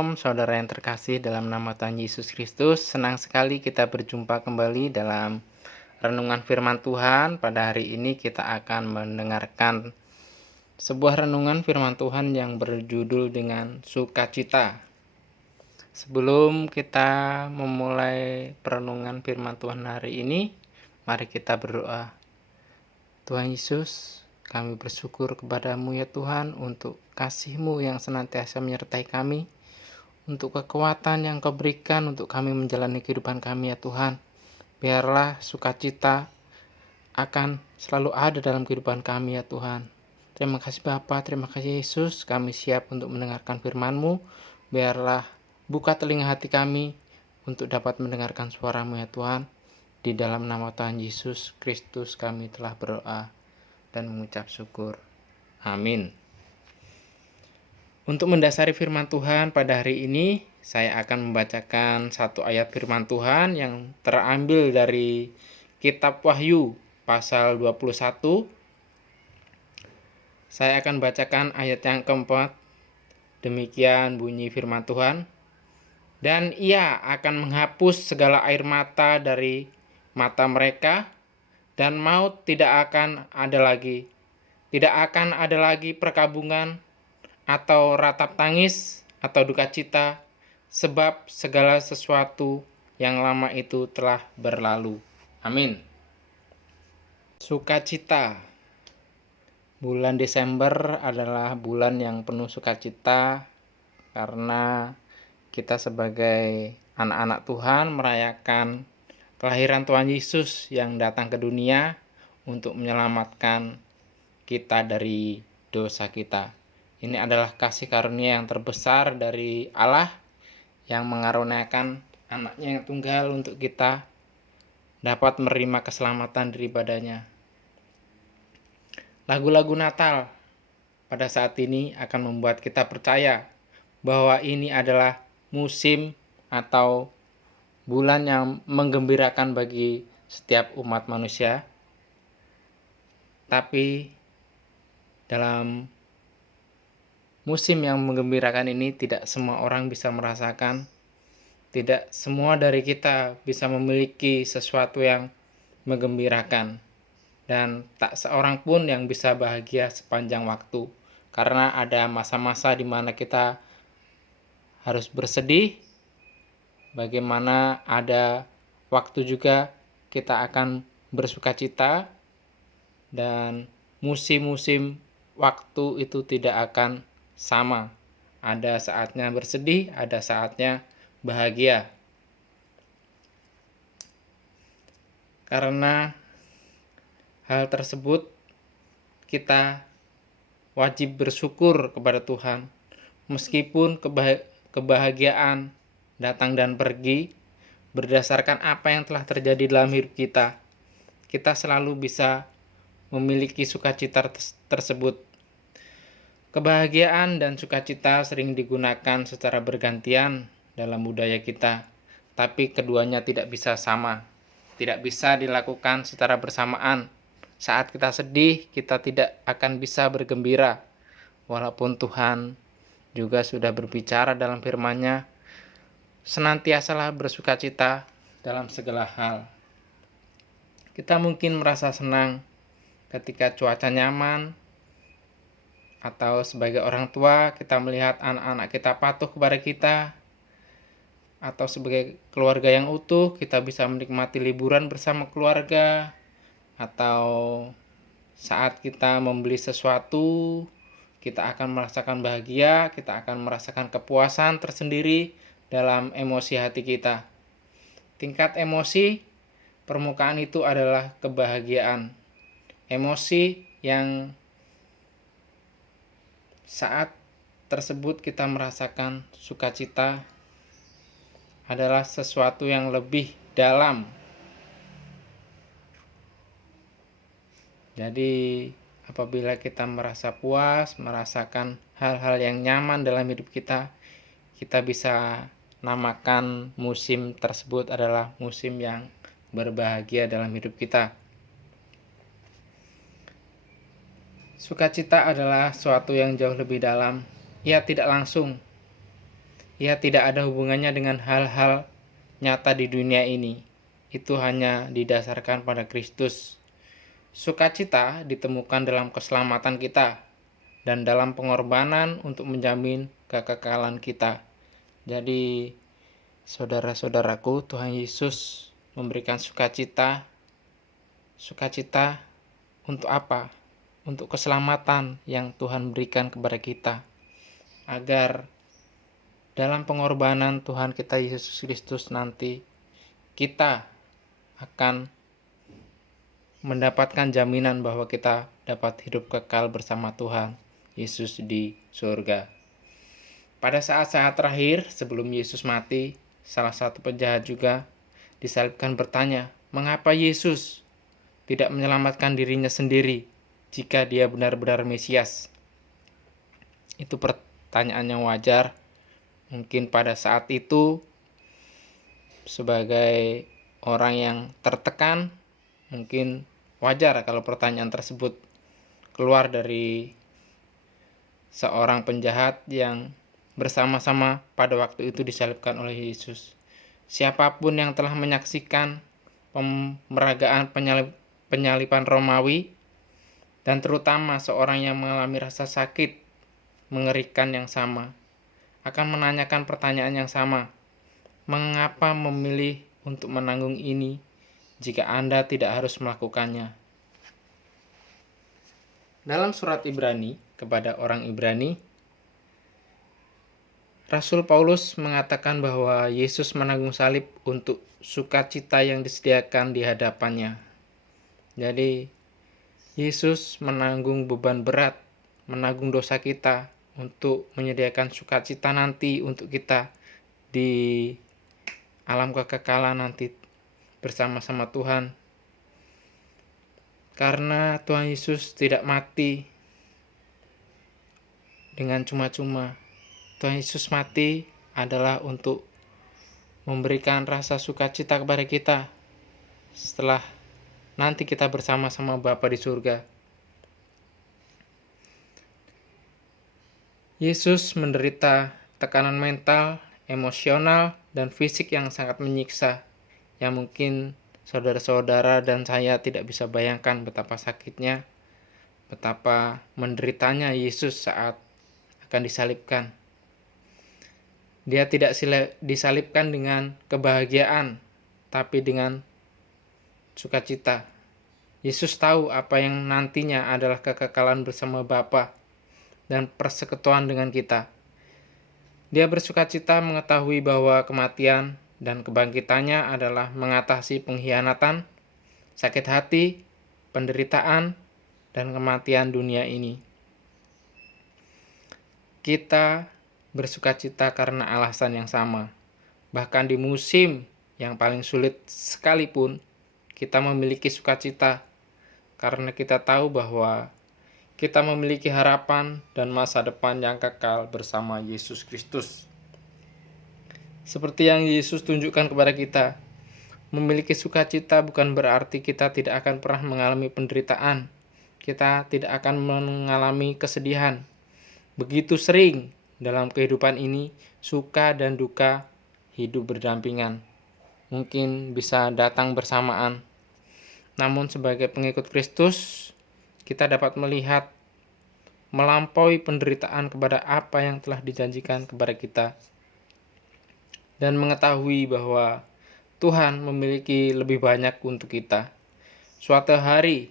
Shalom, saudara yang terkasih dalam nama Tuhan Yesus Kristus. Senang sekali kita berjumpa kembali dalam renungan firman Tuhan. Pada hari ini kita akan mendengarkan sebuah renungan firman Tuhan yang berjudul dengan sukacita. Sebelum kita memulai perenungan firman Tuhan hari ini, mari kita berdoa. Tuhan Yesus, kami bersyukur kepadamu ya Tuhan untuk kasih-Mu yang senantiasa menyertai kami, untuk kekuatan yang Kau berikan untuk kami menjalani kehidupan kami ya Tuhan. Biarlah sukacita akan selalu ada dalam kehidupan kami ya Tuhan. Terima kasih Bapa, terima kasih Yesus, kami siap untuk mendengarkan firman-Mu. Biarlah buka telinga hati kami untuk dapat mendengarkan suara-Mu ya Tuhan. Di dalam nama Tuhan Yesus Kristus kami telah berdoa dan mengucap syukur. Amin. Untuk mendasari firman Tuhan pada hari ini, saya akan membacakan satu ayat firman Tuhan yang terambil dari kitab Wahyu pasal 21. Saya akan bacakan ayat yang keempat. Demikian bunyi firman Tuhan. Dan Ia akan menghapus segala air mata dari mata mereka, dan maut tidak akan ada lagi. Tidak akan ada lagi perkabungan, atau ratap tangis, atau duka cita, sebab segala sesuatu yang lama itu telah berlalu. Amin. Sukacita. Bulan Desember adalah bulan yang penuh sukacita, karena kita sebagai anak-anak Tuhan merayakan kelahiran Tuhan Yesus yang datang ke dunia untuk menyelamatkan kita dari dosa kita. Ini adalah kasih karunia yang terbesar dari Allah yang mengaruniakan anaknya yang tunggal untuk kita dapat menerima keselamatan daripadanya. Lagu-lagu Natal pada saat ini akan membuat kita percaya bahwa ini adalah musim atau bulan yang menggembirakan bagi setiap umat manusia. Tapi dalam musim yang menggembirakan ini tidak semua orang bisa merasakan. Tidak semua dari kita bisa memiliki sesuatu yang menggembirakan. Dan tak seorang pun yang bisa bahagia sepanjang waktu. Karena ada masa-masa di mana kita harus bersedih. Bagaimana ada waktu juga kita akan bersukacita. Dan musim-musim waktu itu tidak akan sama. Ada saatnya bersedih, ada saatnya bahagia. Karena hal tersebut kita wajib bersyukur kepada Tuhan. Meskipun kebahagiaan datang dan pergi berdasarkan apa yang telah terjadi dalam hidup kita, kita selalu bisa memiliki sukacita tersebut. Kebahagiaan dan sukacita sering digunakan secara bergantian dalam budaya kita, tapi keduanya tidak bisa sama, tidak bisa dilakukan secara bersamaan. Saat kita sedih, kita tidak akan bisa bergembira, walaupun Tuhan juga sudah berbicara dalam firman-Nya, senantiasalah bersukacita dalam segala hal. Kita mungkin merasa senang ketika cuaca nyaman, atau sebagai orang tua kita melihat anak-anak kita patuh kepada kita, atau sebagai keluarga yang utuh kita bisa menikmati liburan bersama keluarga, atau saat kita membeli sesuatu kita akan merasakan bahagia, kita akan merasakan kepuasan tersendiri dalam emosi hati kita. Tingkat emosi permukaan itu adalah kebahagiaan. Emosi yang saat tersebut kita merasakan sukacita adalah sesuatu yang lebih dalam. Jadi apabila kita merasa puas, merasakan hal-hal yang nyaman dalam hidup kita, kita bisa namakan musim tersebut adalah musim yang berbahagia dalam hidup kita. Sukacita adalah suatu yang jauh lebih dalam. Ia tidak langsung. Ia tidak ada hubungannya dengan hal-hal nyata di dunia ini. Itu hanya didasarkan pada Kristus. Sukacita ditemukan dalam keselamatan kita dan dalam pengorbanan untuk menjamin kekekalan kita. Jadi, saudara-saudaraku, Tuhan Yesus memberikan sukacita. Sukacita untuk apa? Untuk keselamatan yang Tuhan berikan kepada kita, agar dalam pengorbanan Tuhan kita Yesus Kristus nanti kita akan mendapatkan jaminan bahwa kita dapat hidup kekal bersama Tuhan Yesus di surga. Pada saat-saat terakhir sebelum Yesus mati, salah satu penjahat juga disalibkan bertanya, mengapa Yesus tidak menyelamatkan dirinya sendiri jika dia benar-benar Mesias? Itu pertanyaan yang wajar. Mungkin pada saat itu sebagai orang yang tertekan, mungkin wajar kalau pertanyaan tersebut keluar dari seorang penjahat yang bersama-sama pada waktu itu disalibkan oleh Yesus. Siapapun yang telah menyaksikan pemeragaan penyaliban Romawi, dan terutama seorang yang mengalami rasa sakit mengerikan yang sama, akan menanyakan pertanyaan yang sama. Mengapa memilih untuk menanggung ini jika Anda tidak harus melakukannya? Dalam surat Ibrani kepada orang Ibrani, Rasul Paulus mengatakan bahwa Yesus menanggung salib untuk sukacita yang disediakan di hadapannya. Jadi, Yesus menanggung beban berat, menanggung dosa kita untuk menyediakan sukacita nanti untuk kita di alam kekekalan nanti bersama-sama Tuhan. Karena Tuhan Yesus tidak mati dengan cuma-cuma. Tuhan Yesus mati adalah untuk memberikan rasa sukacita kepada kita setelah nanti kita bersama-sama Bapa di surga. Yesus menderita tekanan mental, emosional, dan fisik yang sangat menyiksa, yang mungkin saudara-saudara dan saya tidak bisa bayangkan betapa sakitnya, betapa menderitanya Yesus saat akan disalibkan. Dia tidak disalibkan dengan kebahagiaan, tapi dengan sukacita. Yesus tahu apa yang nantinya adalah kekekalan bersama Bapa dan persekutuan dengan kita. Dia bersukacita mengetahui bahwa kematian dan kebangkitannya adalah mengatasi pengkhianatan, sakit hati, penderitaan, dan kematian dunia ini. Kita bersukacita karena alasan yang sama. Bahkan di musim yang paling sulit sekalipun, kita memiliki sukacita karena kita tahu bahwa kita memiliki harapan dan masa depan yang kekal bersama Yesus Kristus. Seperti yang Yesus tunjukkan kepada kita, memiliki sukacita bukan berarti kita tidak akan pernah mengalami penderitaan. Kita tidak akan mengalami kesedihan. Begitu sering dalam kehidupan ini, suka dan duka hidup berdampingan. Mungkin bisa datang bersamaan. Namun sebagai pengikut Kristus, kita dapat melihat melampaui penderitaan kepada apa yang telah dijanjikan kepada kita, dan mengetahui bahwa Tuhan memiliki lebih banyak untuk kita. Suatu hari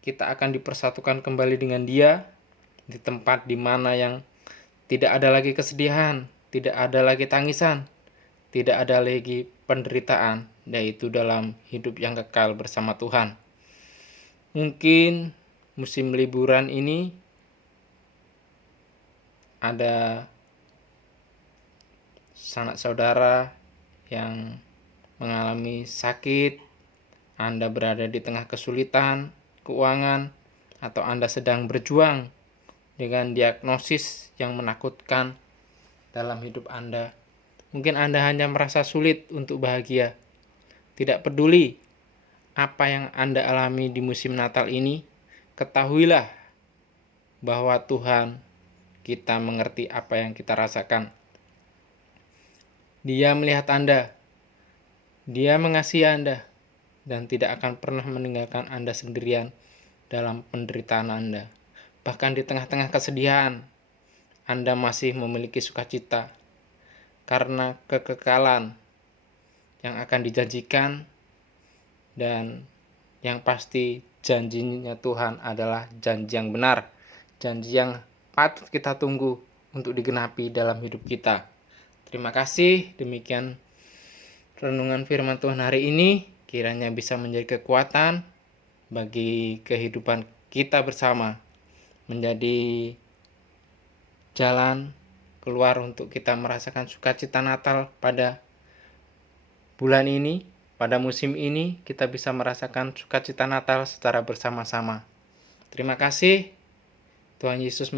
kita akan dipersatukan kembali dengan Dia di tempat di mana yang tidak ada lagi kesedihan, tidak ada lagi tangisan, tidak ada lagi penderitaan, yaitu dalam hidup yang kekal bersama Tuhan. Mungkin musim liburan ini ada sanak saudara yang mengalami sakit, Anda berada di tengah kesulitan keuangan, atau Anda sedang berjuang dengan diagnosis yang menakutkan dalam hidup Anda. Mungkin Anda hanya merasa sulit untuk bahagia. Tidak peduli apa yang Anda alami di musim Natal ini, ketahuilah bahwa Tuhan kita mengerti apa yang kita rasakan. Dia melihat Anda, Dia mengasihi Anda, dan tidak akan pernah meninggalkan Anda sendirian dalam penderitaan Anda. Bahkan di tengah-tengah kesedihan, Anda masih memiliki sukacita karena kekekalan yang akan dijanjikan, dan yang pasti janjinya Tuhan adalah janji yang benar, janji yang patut kita tunggu untuk digenapi dalam hidup kita. Terima kasih, demikian renungan firman Tuhan hari ini, kiranya bisa menjadi kekuatan bagi kehidupan kita bersama, menjadi jalan keluar untuk kita merasakan sukacita Natal pada bulan ini. Pada musim ini kita bisa merasakan sukacita Natal secara bersama-sama. Terima kasih, Tuhan Yesus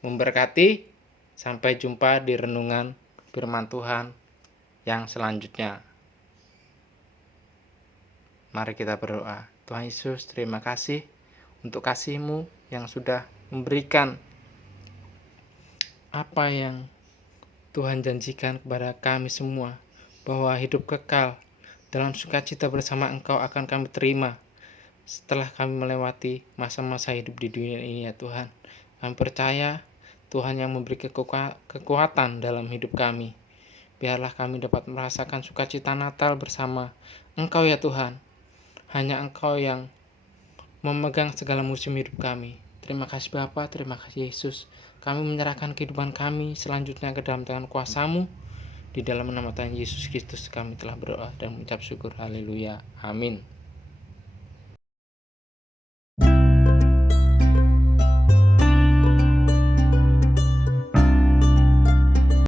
memberkati. Sampai jumpa di renungan firman Tuhan yang selanjutnya. Mari kita berdoa. Tuhan Yesus, terima kasih untuk kasih-Mu yang sudah memberikan apa yang Tuhan janjikan kepada kami semua, bahwa hidup kekal dalam sukacita bersama Engkau akan kami terima setelah kami melewati masa-masa hidup di dunia ini, ya Tuhan. Kami percaya Tuhan yang memberi kekuatan dalam hidup kami. Biarlah kami dapat merasakan sukacita Natal bersama Engkau, ya Tuhan. Hanya Engkau yang memegang segala musim hidup kami. Terima kasih Bapa, terima kasih Yesus. Kami menyerahkan kehidupan kami selanjutnya ke dalam tangan kuasa-Mu. Di dalam nama Tuhan Yesus Kristus kami telah berdoa dan mengucap syukur. Haleluya. Amin.